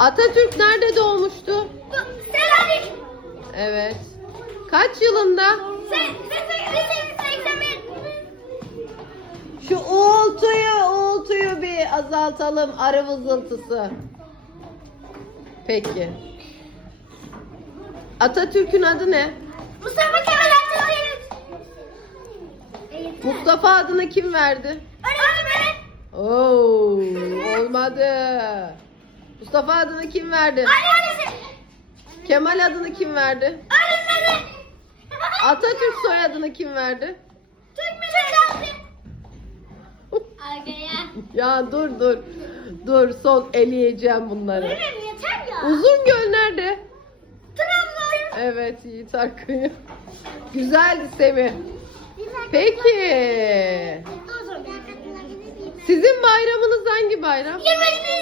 Atatürk nerede doğmuştu? Selanik. Evet. Kaç yılında? Şu uğultuyu, uğultuyu bir azaltalım. Arı vızıltısı. Peki. Atatürk'ün adı ne? Mustafa Kemal Atatürk. Mustafa adını kim verdi? Öğretmenim. Oo, olmadı. Mustafa adını kim verdi? Kemal adını kim verdi? Atatürk soyadını kim verdi? Ya dur dur. Dur son eleyeceğim bunları. Yeter ya. Uzungöl nerede? Trabzon. Evet Yiğit Hakkı. Güzeldi Semih. Peki. Sizin bayramınız hangi bayram? 23 Nisan.